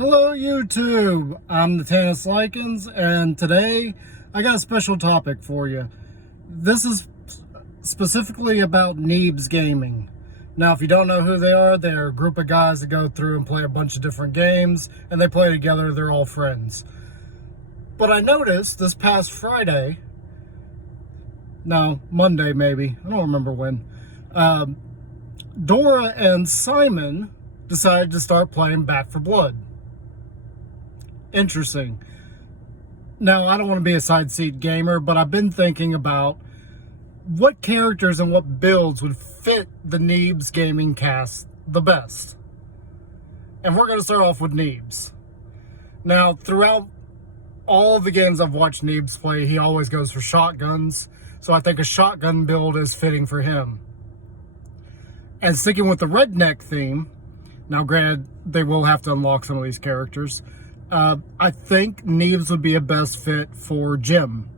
Hello YouTube, I'm the Tannis Likens, and today I got a special topic for you. This is specifically about Neebs Gaming. Now, if you don't know who they are, they're a group of guys that go through and play a bunch of different games, and they play together, they're all friends. But I noticed this past Friday, no, Monday maybe, I don't remember when, Dora and Simon decided to start playing Back 4 Blood. Interesting. Now, I don't want to be a side seat gamer, but I've been thinking about what characters and what builds would fit the Neebs Gaming cast the best. And we're going to start off with Neebs. Now, throughout all the games I've watched Neebs play, he always goes for shotguns, so I think a shotgun build is fitting for him. And sticking with the redneck theme, now granted, they will have to unlock some of these characters, I think Neebs would be a best fit for Jim.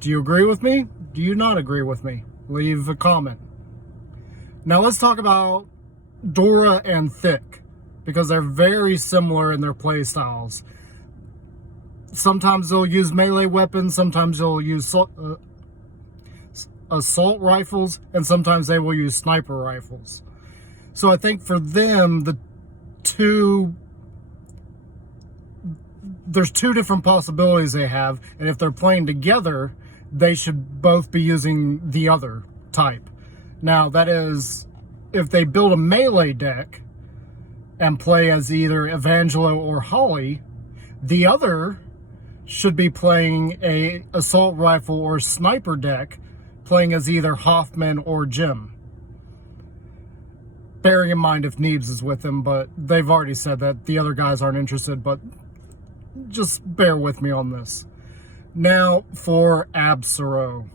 Do you agree with me? Do you not agree with me? Leave a comment. Now let's talk about Dora and Thick, because they're very similar in their play styles. Sometimes they'll use melee weapons, sometimes they'll use assault rifles, and sometimes they will use sniper rifles. So I think for them, there's two different possibilities they have, and if they're playing together, they should both be using the other type. Now, that is, if they build a melee deck and play as either Evangelo or Holly, the other should be playing a assault rifle or sniper deck, playing as either Hoffman or Jim. Bearing in mind if Neebs is with him, but they've already said that the other guys aren't interested, but just bear with me on this. Now for Absaro.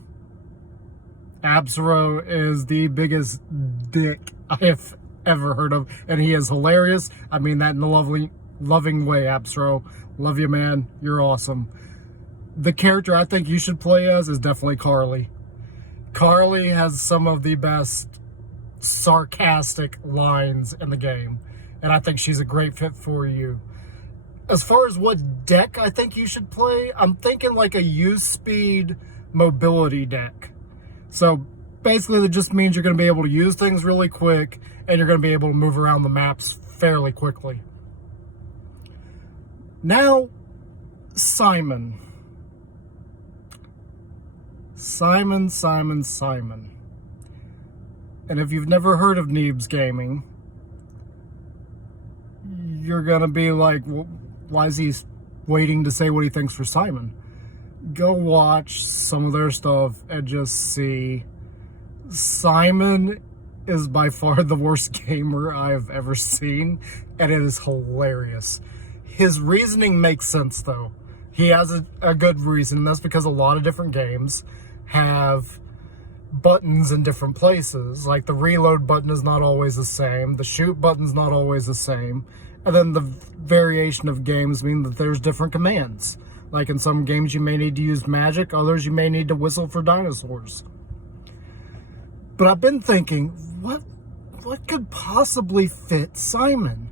Absaro is the biggest dick I have ever heard of, and he is hilarious. I mean that in a loving way, Absaro. Love you, man. You're awesome. The character I think you should play as is definitely Carly. Carly has some of the best sarcastic lines in the game, and I think she's a great fit for you. As far as what deck I think you should play, I'm thinking like a use speed mobility deck. So basically that just means you're going to be able to use things really quick, and you're going to be able to move around the maps fairly quickly. Now, Simon. Simon. And if you've never heard of Neebs Gaming, you're going to be like, well, why is he waiting to say what he thinks for Simon? Go watch some of their stuff and just see. Simon is by far the worst gamer I've ever seen, and it is hilarious. His reasoning makes sense, though. He has a good reason. That's because a lot of different games have buttons in different places. Like the reload button is not always the same. The shoot button's not always the same. And then the variation of games mean that there's different commands. Like in some games you may need to use magic, others you may need to whistle for dinosaurs. But I've been thinking, what could possibly fit Simon?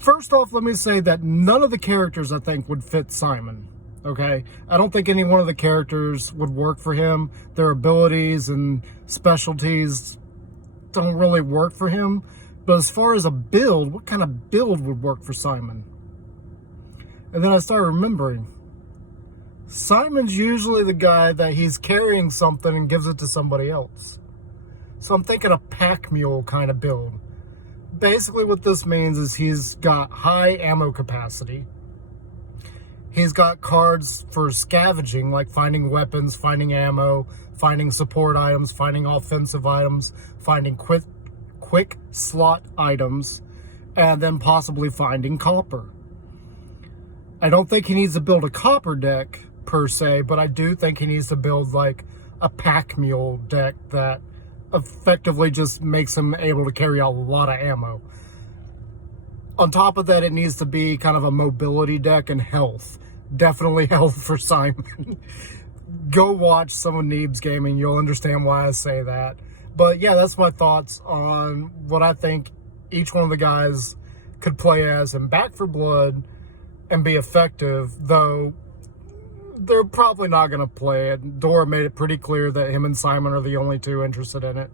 First off, let me say that none of the characters I think would fit Simon. Okay? I don't think any one of the characters would work for him. Their abilities and specialties don't really work for him. But as far as a build, what kind of build would work for Simon? And then I started remembering, Simon's usually the guy that he's carrying something and gives it to somebody else. So I'm thinking a pack mule kind of build. Basically what this means is he's got high ammo capacity. He's got cards for scavenging, like finding weapons, finding ammo, finding support items, finding offensive items, finding quick slot items, and then possibly finding copper. I don't think he needs to build a copper deck per se, but I do think he needs to build like a pack mule deck that effectively just makes him able to carry a lot of ammo. On top of that, it needs to be kind of a mobility deck and health. Definitely health for Simon. Go watch some of Neebs Gaming. You'll understand why I say that. But yeah, that's my thoughts on what I think each one of the guys could play as in Back 4 Blood and be effective, though they're probably not going to play it. Dora made it pretty clear that him and Simon are the only two interested in it.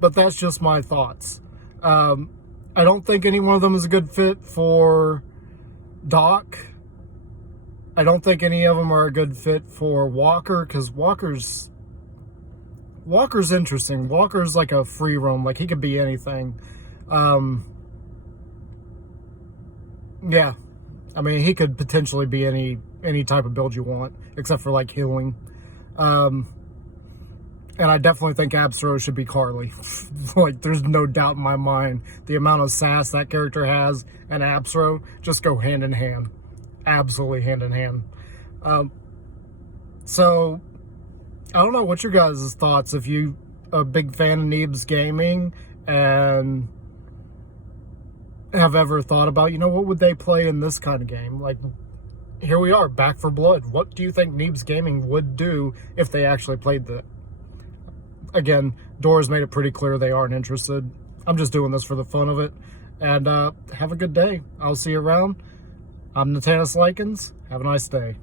But that's just my thoughts. I don't think any one of them is a good fit for Doc. I don't think any of them are a good fit for Walker, because Walker's interesting. Walker's like a free roam, like he could be anything. Yeah, I mean, he could potentially be any type of build you want, except for like healing. And I definitely think Absro should be Carly. Like, there's no doubt in my mind. The amount of sass that character has and Absro just go hand in hand. Absolutely hand in hand. So, I don't know, what's your guys' thoughts? If you a big fan of Neebs Gaming and have ever thought about, you know, what would they play in this kind of game? Like, here we are, Back 4 Blood. What do you think Neebs Gaming would do if they actually played that? Again, Dora's made it pretty clear they aren't interested. I'm just doing this for the fun of it. And have a good day. I'll see you around. I'm Natanis Likens. Have a nice day.